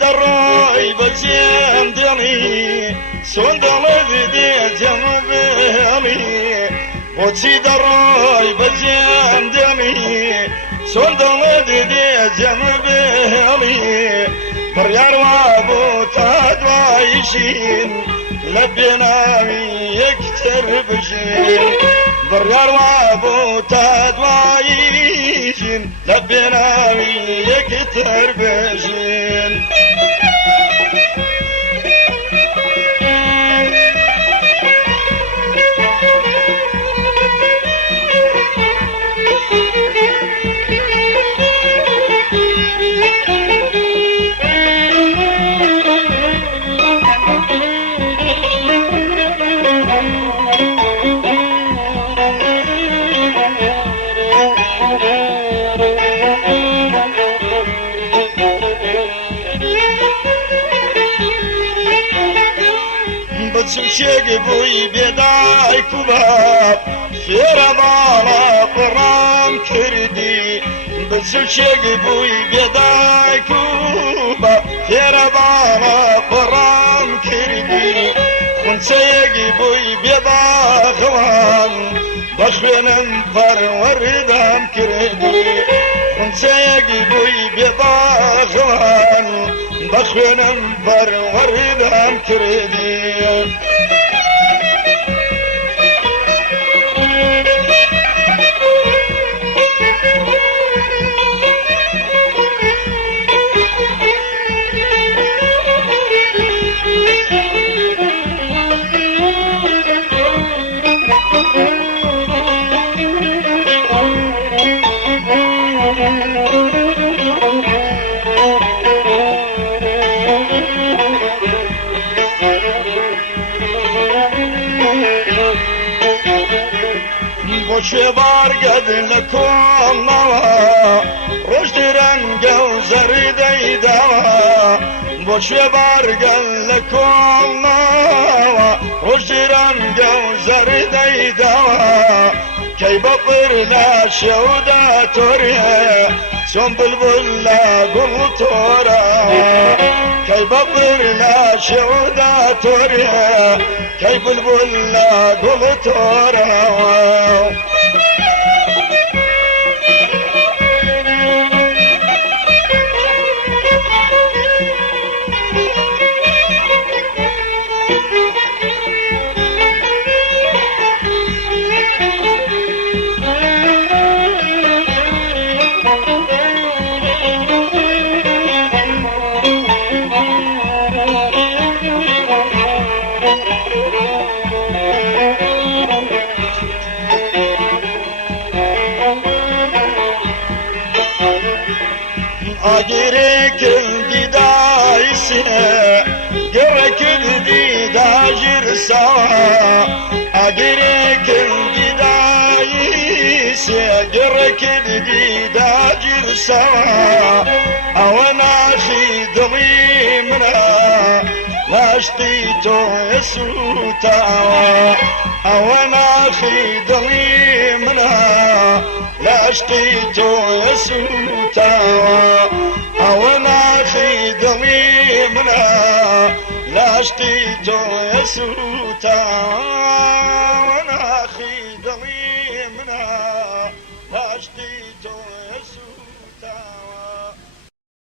دڕۆی بەجێم دڵی چۆن دەڵێت دێجەم بێڵی بۆچی دەڕۆی بەجێم دڵی چۆن دەڵێت دێجەم بێڵی بڕیار وا بوو تا دوایشین لە بێناوی یەکتر بژین بڕیار وا بوو تا دوایشین لە بێناوی یەکتر بژین چێک بووی بێدایک و باب فێرە باڵە پڕام کردی بچێک بووی بێدایک و باب فێرە باڵە پڕام کردی خونچەیەکی بووی بێباغەوان بە خوێنم پەروەردەم کردی خونچەیەکی بووی بێباغەوان بە خوێنم پەروەردەم کردی بۆچێ بارگەد لە کۆڵنەوە ڕۆژ درەنگە و زەردەی داوە بۆچێ بارگەد لە کۆڵنەوە ڕۆژ درەنگە و زەردەی داوە کەی بەپڕ لە شێودا تۆریە چۆن بولبول لە گوڵ تۆرە کەی بەپڕ لە شێودا تۆریە کەی بولبول لە گوڵ تۆرەوە ئاگرێکم دیدایسێ گەڕێکردی داژیرساوە ئاگرێکم دیدایسێ گەڕێکردی داژیرساوە ئەوە ناخی دڵی منە لاشتی تۆ سوتاوە ئەوە ناخی دڵی منە لاشتی تۆ سوتاوە ئەوە ناخی دڵی منە لاشتی تۆ سوتاوە ناخی دڵی منە لاشتی تۆ